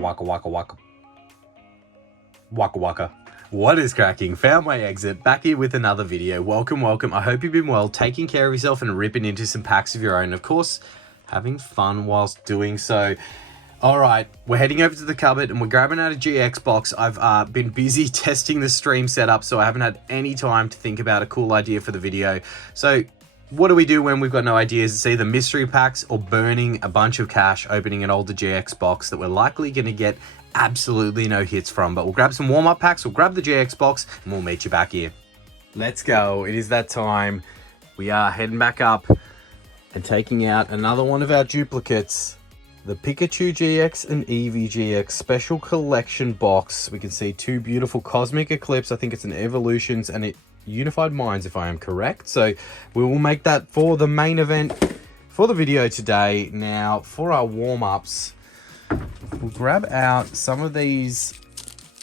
Waka waka waka waka. Waka waka. What is cracking? Found my exit. Back here with another video. Welcome, welcome. I hope you've been well, taking care of yourself and ripping into some packs of your own. Of course, having fun whilst doing so. Alright, we're heading over to the cupboard and we're grabbing out a GX box. I've been busy testing the stream setup, so I haven't had any time to think about a cool idea for the video. So what do we do when we've got no ideas? It's either mystery packs or burning a bunch of cash, opening an older GX box that we're likely going to get absolutely no hits from. But we'll grab some warm-up packs, we'll grab the GX box, and we'll meet you back here. Let's go. It is that time. We are heading back up and taking out another one of our duplicates. The Pikachu GX and Eevee GX special collection box. We can see two beautiful Cosmic Eclipse. I think it's an Evolutions and it Unified Minds, if I am correct. So we will make that for the main event for the video today. Now, for our warm-ups, we'll grab out some of these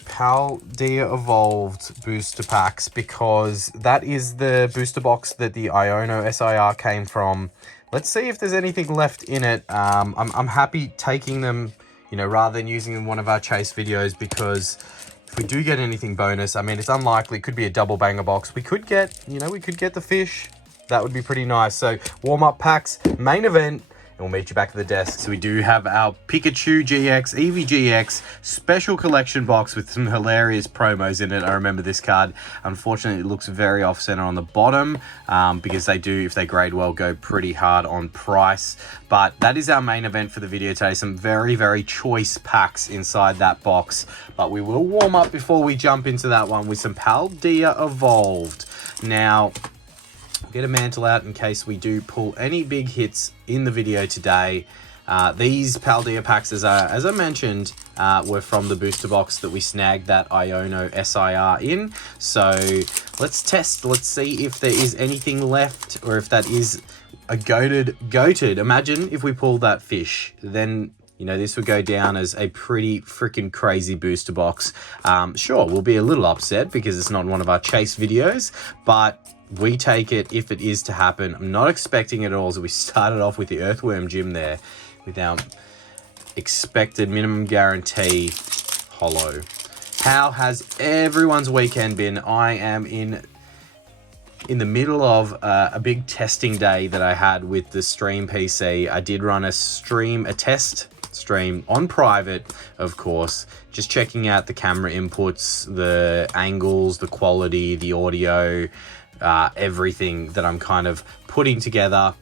Paldea Evolved booster packs because that is the booster box that the Iono SIR came from. Let's see if there's anything left in it. I'm happy taking them, you know, rather than using them in one of our chase videos, because if we do get anything bonus, I mean, it's unlikely. It could be a double banger box. We could get, you know, we could get the fish. That would be pretty nice. So warm-up packs, main event, and we'll meet you back at the desk. So we do have our Pikachu GX, Eevee GX special collection box with some hilarious promos in it. I remember this card. Unfortunately, it looks very off-center on the bottom because they do, if they grade well, go pretty hard on price. But that is our main event for the video today. Some very, very choice packs inside that box. But we will warm up before we jump into that one with some Paldea Evolved. Now, get a mantle out in case we do pull any big hits in the video today. These Paldea packs, as I mentioned, were from the booster box that we snagged that Iono SIR in. So let's test. Let's see if there is anything left, or if that is a goated. Imagine if we pull that fish, then, you know, this would go down as a pretty freaking crazy booster box. Sure, we'll be a little upset because it's not one of our chase videos, but we take it if it is to happen. I'm not expecting it at all. So we started off with the Earthworm Gym there with our expected minimum guarantee holo. How has everyone's weekend been? I am in the middle of a big testing day that I had with the stream PC. I did run a test stream on private, of course, just checking out the camera inputs, the angles, the quality, the audio, everything that I'm kind of putting together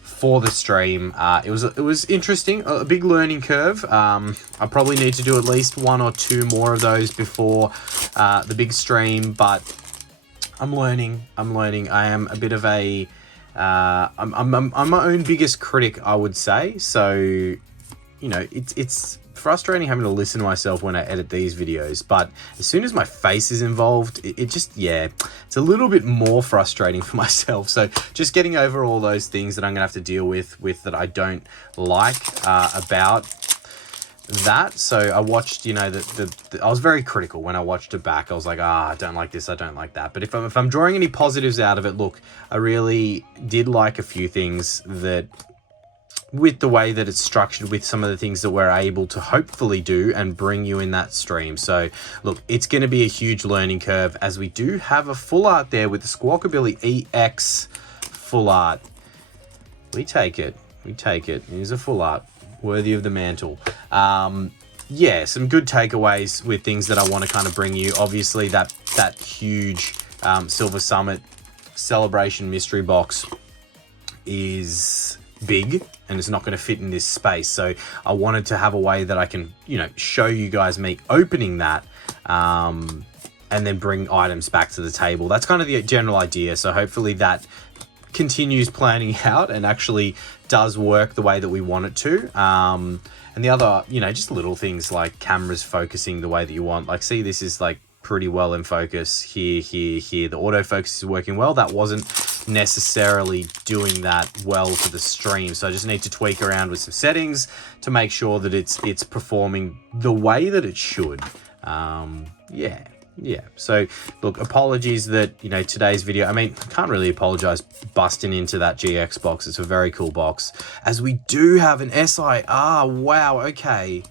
for the stream. It was interesting, a big learning curve. I probably need to do at least one or two more of those before the big stream, but I'm learning. I am a bit of a I'm my own biggest critic, I would say. So, you know, it's frustrating having to listen to myself when I edit these videos, but as soon as my face is involved, it just, yeah, it's a little bit more frustrating for myself. So just getting over all those things that I'm gonna have to deal with that I don't like about that. So I watched, you know, I was very critical when I watched it back. I was like, I don't like this, I don't like that. But if I'm drawing any positives out of it, look, I really did like a few things that, with the way that it's structured, with some of the things that we're able to hopefully do and bring you in that stream. So look, it's going to be a huge learning curve, as we do have a full art there with the Squawkabilly EX full art. We take it. Here's a full art worthy of the mantle. Yeah, some good takeaways with things that I want to kind of bring you. Obviously that huge Silver Summit Celebration mystery box is big and it's not going to fit in this space, so I wanted to have a way that I can, you know, show you guys me opening that and then bring items back to the table. That's kind of the general idea, so hopefully that continues planning out and actually does work the way that we want it to. And the other, you know, just little things like cameras focusing the way that you want. Like, see, this is like pretty well in focus here. The autofocus is working well. That wasn't necessarily doing that well for the stream, so I just need to tweak around with some settings to make sure that it's performing the way that it should. Yeah, so look, apologies that, you know, today's video, I mean, I can't really apologize busting into that GX box. It's a very cool box, as we do have an SIR. Wow, okay.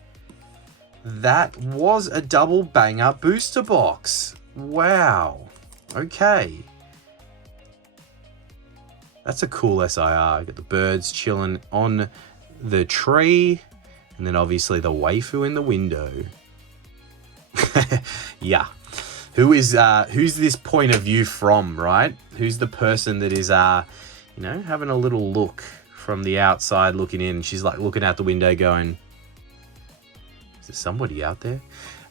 that was a double banger booster box. Wow. Okay. That's a cool SIR. Got the birds chilling on the tree. And then obviously the waifu in the window. Yeah. Who's this point of view from, right? Who's the person that is, you know, having a little look from the outside looking in? She's like looking out the window going, is there somebody out there?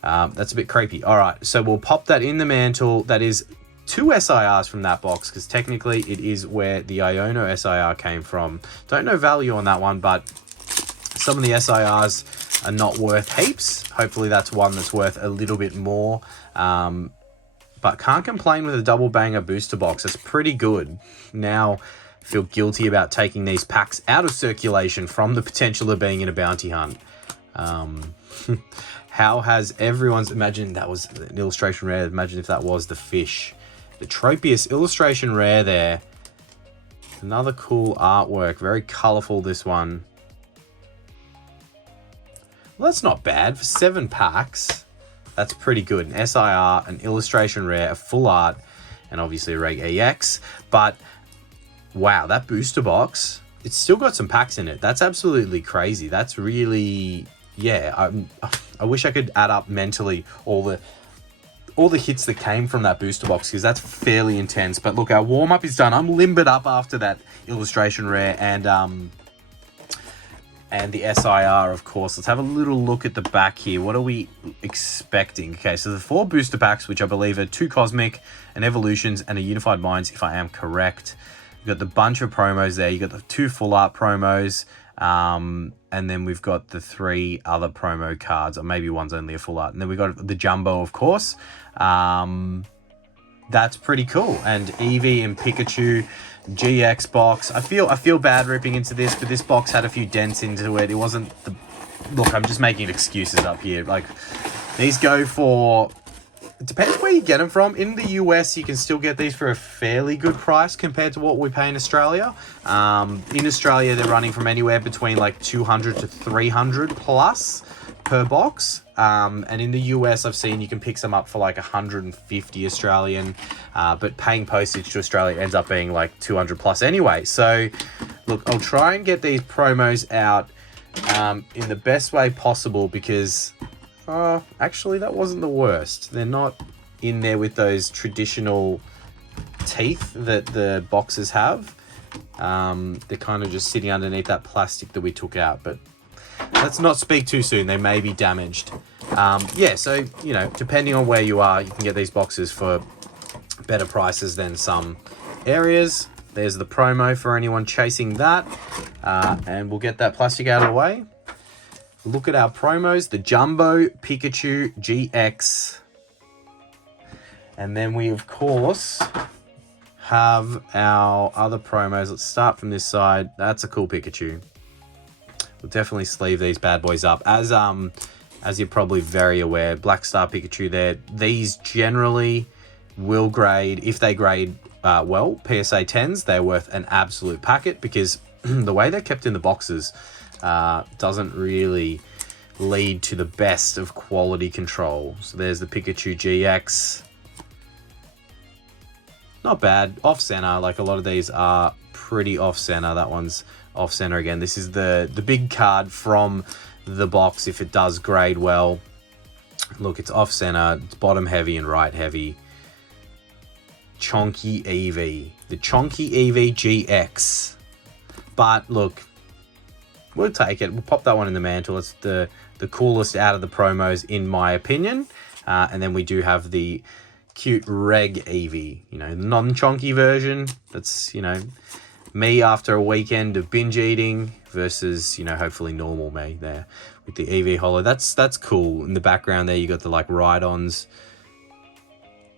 That's a bit creepy. All right, so we'll pop that in the mantle. That is 2 SIRs from that box, because technically it is where the Iono SIR came from. Don't know value on that one, but some of the SIRs are not worth heaps. Hopefully that's one that's worth a little bit more. But can't complain with a double banger booster box. It's pretty good. Now I feel guilty about taking these packs out of circulation from the potential of being in a bounty hunt. How has everyone's... Imagine that was an illustration rare. Imagine if that was the fish. The Tropius illustration rare there. Another cool artwork. Very colorful, this one. Well, that's not bad. For 7 packs, that's pretty good. An SIR, an illustration rare, a full art, and obviously a Reg EX. But, wow, that booster box, it's still got some packs in it. That's absolutely crazy. That's really... Yeah, I wish I could add up mentally all the hits that came from that booster box, because that's fairly intense. But look, our warm-up is done. I'm limbered up after that illustration rare and the SIR, of course. Let's have a little look at the back here. What are we expecting? Okay, so the 4 booster packs, which I believe are 2 Cosmic, an Evolutions, and a Unified Minds, if I am correct. You've got the bunch of promos there. You've got the 2 full art promos. And then we've got the 3 other promo cards, or maybe one's only a full art. And then we've got the Jumbo, of course. That's pretty cool. And Eevee and Pikachu GX box. I feel bad ripping into this, but this box had a few dents into it. It wasn't the... Look, I'm just making excuses up here. Like, these go for... It depends where you get them from. In the US, you can still get these for a fairly good price compared to what we pay in Australia. In Australia, they're running from anywhere between like 200 to 300 plus per box. And in the US, I've seen you can pick some up for like 150 Australian, but paying postage to Australia ends up being like 200 plus anyway. So, look, I'll try and get these promos out in the best way possible, because... actually, that wasn't the worst. They're not in there with those traditional teeth that the boxes have. They're kind of just sitting underneath that plastic that we took out. But let's not speak too soon. They may be damaged. Yeah, so, you know, depending on where you are, you can get these boxes for better prices than some areas. There's the promo for anyone chasing that. And we'll get that plastic out of the way. Look at our promos, the Jumbo Pikachu GX. And then we, of course, have our other promos. Let's start from this side. That's a cool Pikachu. We'll definitely sleeve these bad boys up. As you're probably very aware, Black Star Pikachu there. These generally will grade, if they grade well, PSA 10s, they're worth an absolute packet, because the way they're kept in the boxes... doesn't really lead to the best of quality control. So there's the Pikachu GX. Not bad. Off-center. Like, a lot of these are pretty off-center. That one's off-center again. This is the big card from the box if it does grade well. Look, it's off-center. It's bottom heavy and right heavy. Chonky Eevee. The Chonky Eevee GX. But, look... We'll take it. We'll pop that one in the mantle. It's the coolest out of the promos, in my opinion. And then we do have the cute Reg Eevee, you know, the non-chonky version. That's, you know, me after a weekend of binge eating versus, you know, hopefully normal me there with the Eevee Holo. That's cool. In the background there, you got the, like, Rhydons.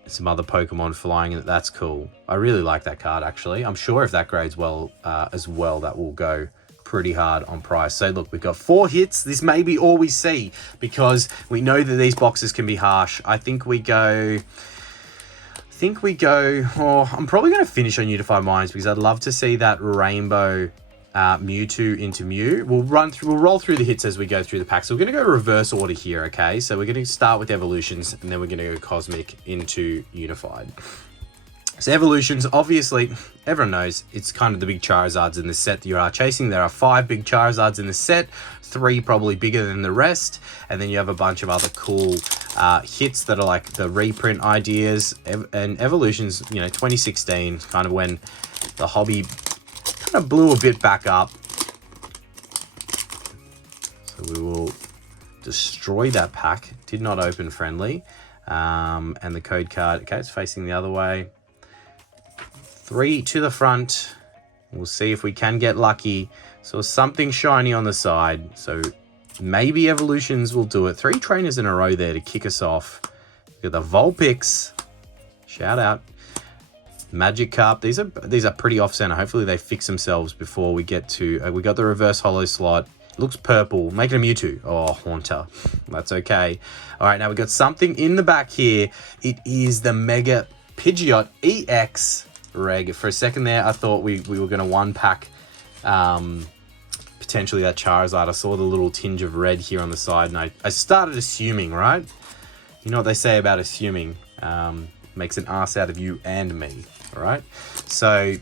Some other Pokemon flying in it. That's cool. I really like that card, actually. I'm sure if that grades well as well, that will go... pretty hard on price. So look, we've got 4 hits. This may be all we see, because we know that these boxes can be harsh. I think we go, I'm probably going to finish on Unified Minds, because I'd love to see that rainbow Mewtwo into Mew. We'll roll through the hits as we go through the pack. So we're going to go reverse order here, okay? So we're going to start with evolutions, and then we're going to go Cosmic into Unified. So evolutions, obviously, everyone knows it's kind of the big Charizards in this set that you are chasing. There are 5 big Charizards in this set, 3 probably bigger than the rest, and then you have a bunch of other cool hits that are like the reprint ideas. And evolutions, you know, 2016, kind of when the hobby kind of blew a bit back up. So we will destroy that pack. Did not open friendly. And the code card, okay, it's facing the other way. 3 to the front. We'll see if we can get lucky. So something shiny on the side. So maybe evolutions will do it. 3 trainers in a row there to kick us off. We've got the Vulpix. Shout out. Magikarp. These are pretty off center. Hopefully they fix themselves before we get to. We got the reverse holo slot. It looks purple. Make it a Mewtwo. Oh, Haunter. That's okay. All right, now we got something in the back here. It is the Mega Pidgeot EX Reg. For a second there, I thought we were going to one pack potentially that Charizard. I saw the little tinge of red here on the side, and I started assuming, right? You know what they say about assuming. Makes an ass out of you and me, all right? So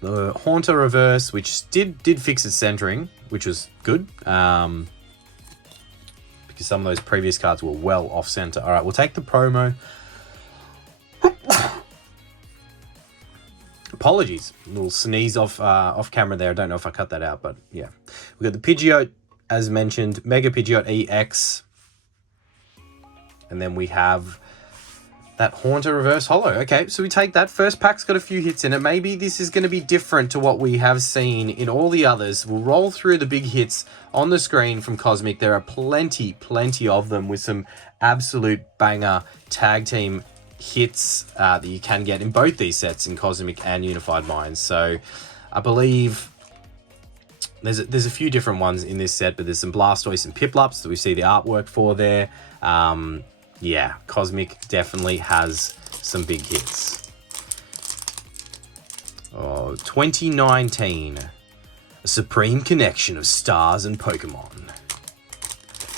the Haunter reverse, which did fix its centering, which was good, because some of those previous cards were well off center. All right, we'll take the promo. Apologies, a little sneeze off camera there. I don't know if I cut that out, but yeah. We got the Pidgeot, as mentioned, Mega Pidgeot EX, and then we have that Haunter reverse holo. Okay, so we take that. First pack's got a few hits in it. Maybe this is going to be different to what we have seen in all the others. We'll roll through the big hits on the screen from Cosmic. There are plenty of them with some absolute banger tag team hits that you can get in both these sets in Cosmic and Unified Minds. So I believe there's a few different ones in this set, but there's some Blastoise and Piplups that we see the artwork for there. Yeah, Cosmic definitely has some big hits. Oh, 2019. A supreme connection of stars and Pokemon.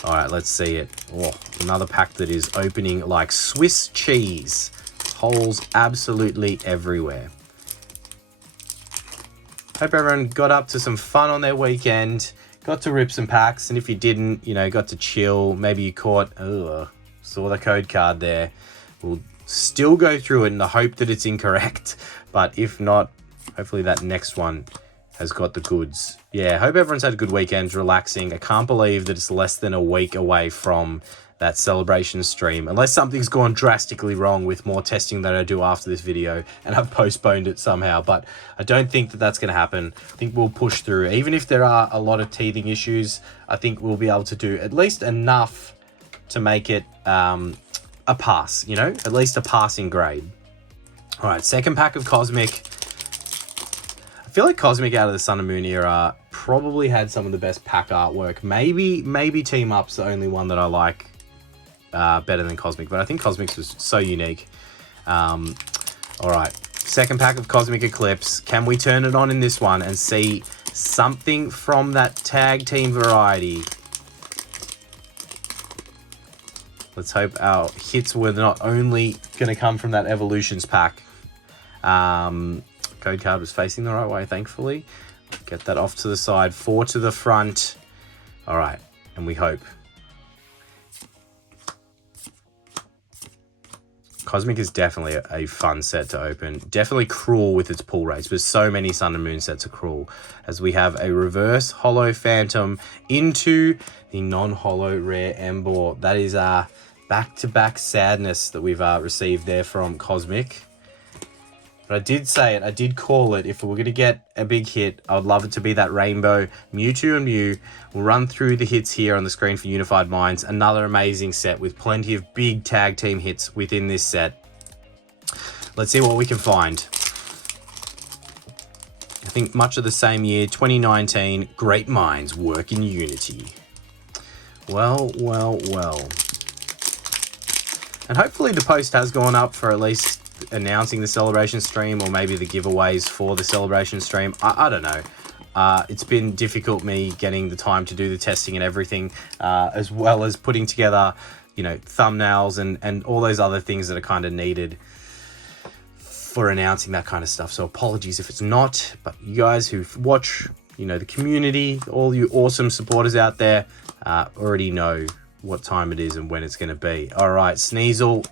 All right, let's see it. Oh, another pack that is opening like Swiss cheese. Holes absolutely everywhere. Hope everyone got up to some fun on their weekend. Got to rip some packs, and if you didn't, you know, got to chill. Maybe you caught... saw the code card there. We'll still go through it in the hope that it's incorrect, but if not, hopefully that next one has got the goods. Yeah, hope everyone's had a good weekend, relaxing. I can't believe that it's less than a week away from that celebration stream, unless something's gone drastically wrong with more testing that I do after this video and I've postponed it somehow, but I don't think that that's going to happen. I think we'll push through. Even if there are a lot of teething issues, I think we'll be able to do at least enough to make it a pass, you know, at least a passing grade. All right, second pack of Cosmic. I feel like Cosmic out of the Sun and Moon era probably had some of the best pack artwork. Maybe Team Up's the only one that I like better than Cosmic, but I think Cosmic's was so unique. All right, second pack of Cosmic Eclipse. Can we turn it on in this one and see something from that tag team variety? Let's hope our hits were not only going to come from that Evolutions pack. Code card was facing the right way, thankfully. Get that off to the side, 4 to the front. All right, and we hope. Cosmic is definitely a fun set to open. Definitely cruel with its pull rates, but so many Sun and Moon sets are cruel. As we have a reverse holo Phantom into the non-holo rare Emboar. That is back-to-back sadness that we've received there from Cosmic. But I did say it, I did call it. If we're going to get a big hit, I would love it to be that Rainbow Mewtwo and Mew. We'll run through the hits here on the screen for Unified Minds. Another amazing set with plenty of big tag team hits within this set. Let's see what we can find. I think much of the same year, 2019, great minds work in unity. Well. And hopefully the post has gone up for at least announcing the celebration stream, or maybe the giveaways for the celebration stream. I don't know. It's been difficult me getting the time to do the testing and everything, as well as putting together, you know, thumbnails and all those other things that are kind of needed for announcing that kind of stuff. So apologies if it's not, but you guys who watch, you know, the community, all you awesome supporters out there, already know what time it is and when it's going to be. All right, Sneasel,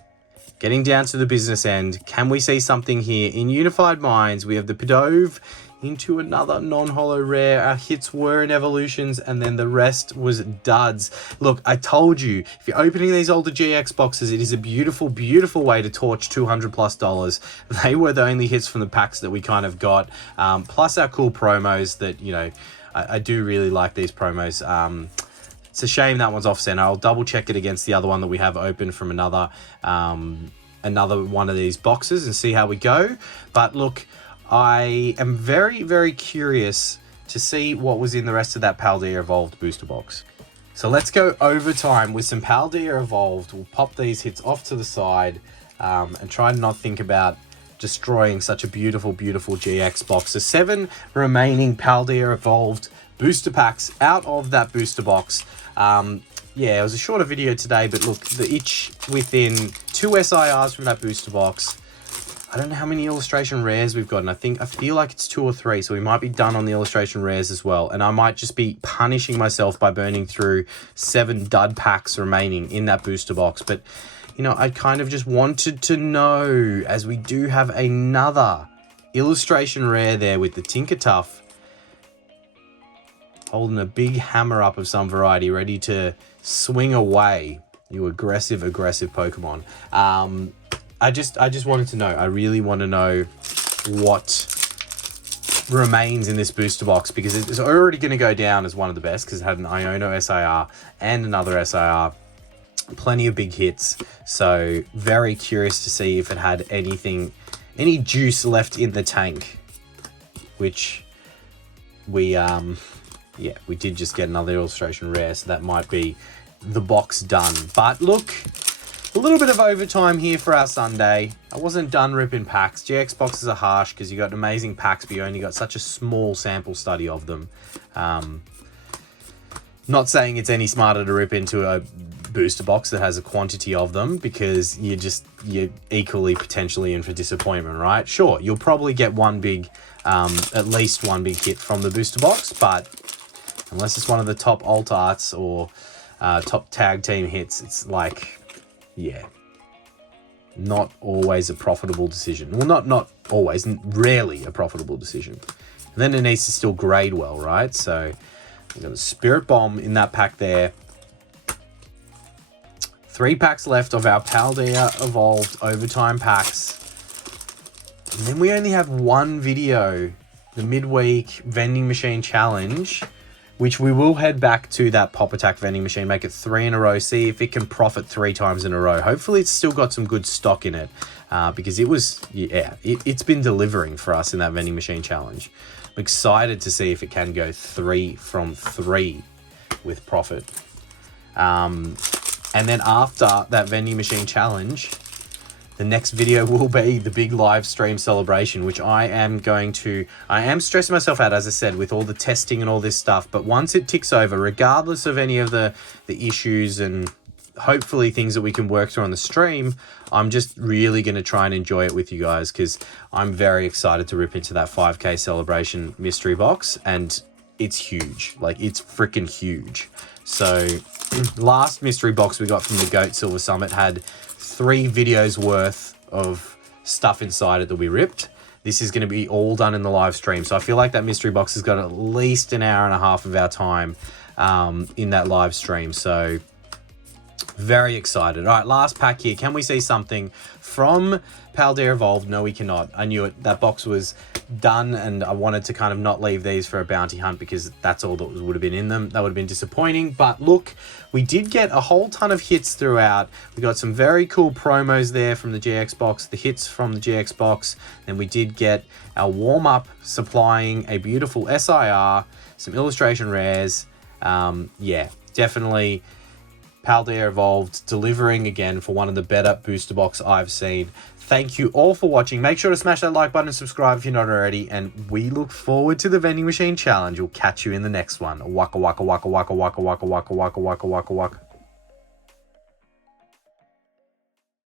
getting down to the business end. Can we see something here? In Unified Minds, we have the Pidove into another non-holo rare. Our hits were in evolutions, and then the rest was duds. Look, I told you, if you're opening these older GX boxes, it is a beautiful, beautiful way to torch $200+. They were the only hits from the packs that we kind of got, plus our cool promos that, you know, I do really like these promos. It's a shame that one's off center. I'll double check it against the other one that we have open from another one of these boxes and see how we go. But look, I am very, very curious to see what was in the rest of that Paldea Evolved booster box. So let's go overtime with some Paldea Evolved. We'll pop these hits off to the side and try to not think about destroying such a beautiful, beautiful GX box. So 7 remaining Paldea Evolved booster packs out of that booster box. Yeah, it was a shorter video today, but look, each within 2 SIRs from that booster box. I don't know how many illustration rares we've gotten. I feel like it's 2 or 3, so we might be done on the illustration rares as well. And I might just be punishing myself by burning through 7 dud packs remaining in that booster box. But, you know, I kind of just wanted to know, as we do have another illustration rare there with the Tinkertuff holding a big hammer up of some variety, ready to swing away, you aggressive, aggressive Pokemon. I just wanted to know. I really want to know what remains in this booster box, because it's already going to go down as one of the best because it had an Iono SIR and another SIR. Plenty of big hits. So very curious to see if it had any juice left in the tank, which we we did just get another illustration rare, so that might be the box done. But look, a little bit of overtime here for our Sunday. I wasn't done ripping packs. GX boxes are harsh because you got amazing packs, but you only got such a small sample study of them. Not saying it's any smarter to rip into a booster box that has a quantity of them, because you're equally potentially in for disappointment, right? Sure, you'll probably get at least one big hit from the booster box, but unless it's one of the top alt arts or top tag team hits, it's like, yeah, not always a profitable decision. Well, not always, rarely a profitable decision. And then it needs to still grade well, right? So we've got a Spirit Bomb in that pack there. 3 packs left of our Paldea Evolved overtime packs. And then we only have one video, the midweek vending machine challenge, which we will head back to that Pop Attack vending machine, make it 3 in a row, see if it can profit 3 times in a row. Hopefully it's still got some good stock in it, because it's been delivering for us in that vending machine challenge. I'm excited to see if it can go 3 from 3 with profit. And then after that vending machine challenge, the next video will be the big live stream celebration, which I am stressing myself out, as I said, with all the testing and all this stuff. But once it ticks over, regardless of any of the issues and hopefully things that we can work through on the stream, I'm just really going to try and enjoy it with you guys, because I'm very excited to rip into that 5K celebration mystery box. And it's huge. Like, it's freaking huge. So last mystery box we got from the Goat Silver Summit had 3 videos worth of stuff inside it that we ripped. This is going to be all done in the live stream. So I feel like that mystery box has got at least an hour and a half of our time in that live stream. So very excited. All right, last pack here. Can we see something from Paldea Evolved? No, we cannot. I knew it. That box was done, and I wanted to kind of not leave these for a bounty hunt, because that's all that would have been in them. That would have been disappointing. But look, we did get a whole ton of hits throughout. We got some very cool promos there from the GX box, the hits from the GX box. Then we did get our warm-up supplying a beautiful SIR, some illustration rares. Yeah, definitely Paldea Evolved delivering again for one of the better booster box I've seen. Thank you all for watching. Make sure to smash that like button and subscribe if you're not already. And we look forward to the vending machine challenge. We'll catch you in the next one. Waka waka waka waka waka waka waka waka waka waka waka waka.